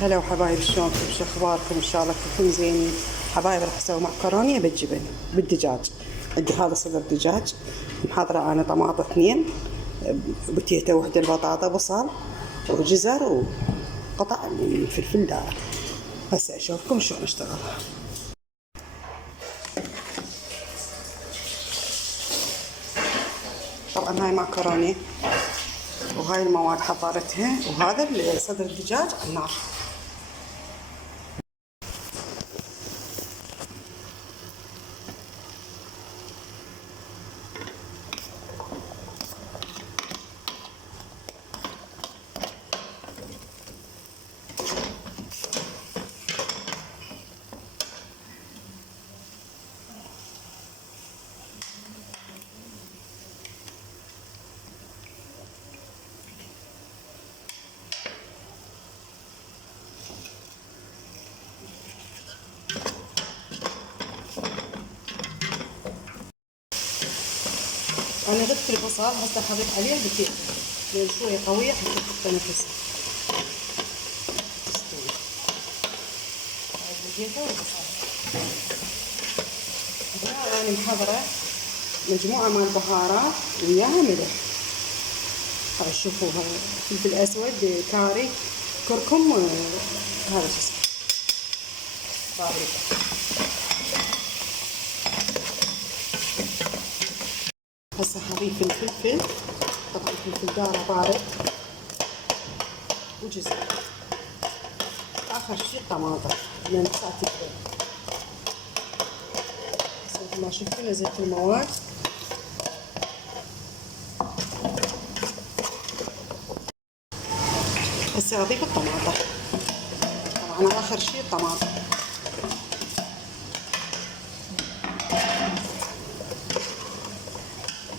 هلا وحبايب، شلونكم؟ شو اخباركم؟ ان شاء الله كلكم زينين. حبايب راح اسوي معكرونه بالجبن بالدجاج. عندي هذا صدر دجاج، محضره انا طماطم 2 بتيتا وحده، البطاطا، بصل وجزر وقطع من فلفل دار. هسه اشوفكم شلون اشتغلها. طبعا هاي معكرونه وهاي المواد حضرتها، وهذا صدر الدجاج على النار. أنا ضفت البصل، هسه حضيف عليه البتيتا لأن شوية قوية حتى تحط نفسها تستوي. هاي البتيتا والبصل. هنا أنا محضرة مجموعة من البهارات وياها ملح. هاي شوفوها، فلفل أسود، كاري، كركم، هذا شو اسمه بابريكا. هسه حضيف الفلفل، طبعا الفلفل داره بارد، وجزر. آخر شي طماطم لأن تأتي الفل. مثل ما شفتوا نزلت المواد. هسه أضيف الطماطم، طبعا آخر شي الطماطم.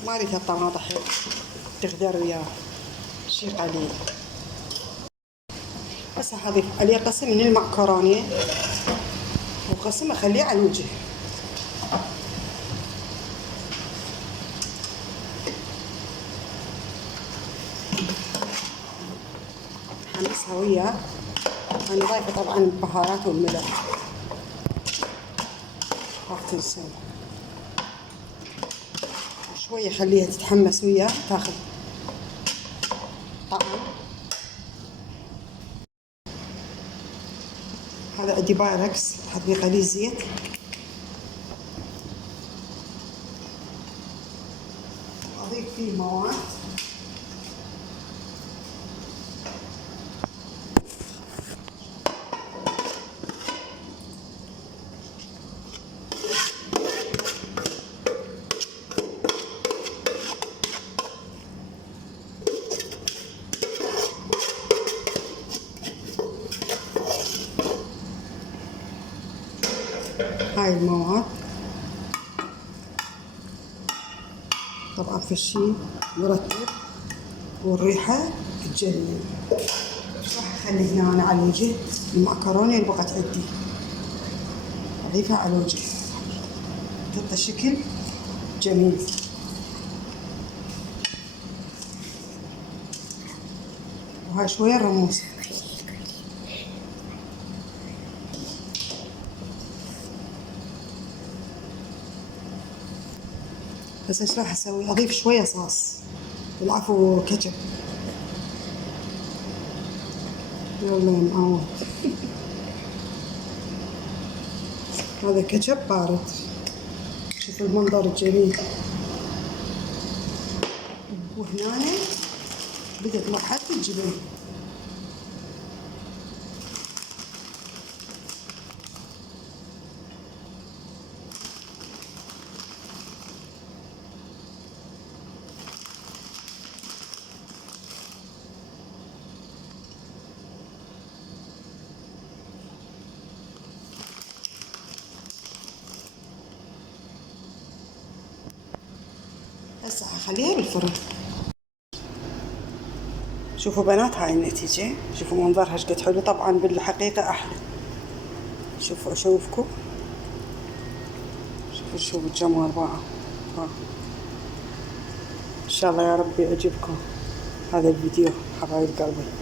ما أريد هالطماطم حيل تغدر وياه، شي قليل. هسه حضيف عليه قسم من المعكرونة وقسم أخليه على الوجه. حمسها وياه. أنا ضايفة طبعا البهارات والملح، راح تنسون شوية، خليها تتحمس وياه تاخذ طعم. هذا عندي بايركس، حط لي قليل زيت. أضيف فيه مواد. هاي المواد طبعا في الشي مرتب والريحة تجنن. راح اخلي هنا أنا على الوجه المعكرونة اللي بقت عندي، اضيفها على الوجه تعطي شكل جميل. وهاي شوية رموز. بس ايش راح اسوي؟ اضيف شوية صوص، العفو كاتشب. يلا يا معود. هذا كاتشب بارد، شوف المنظر الجميل. وهنا بدت مرحلة الجبن. هسه حخليها بالفرن. شوفوا بنات هاي النتيجة، شوفوا منظرها ايش قد حلو. طبعا بالحقيقة احلى. شوفوا اشوفكم، شوفوا الجمال بقى. ان شاء الله يا رب يعجبكم هذا الفيديو حبايب قلبي.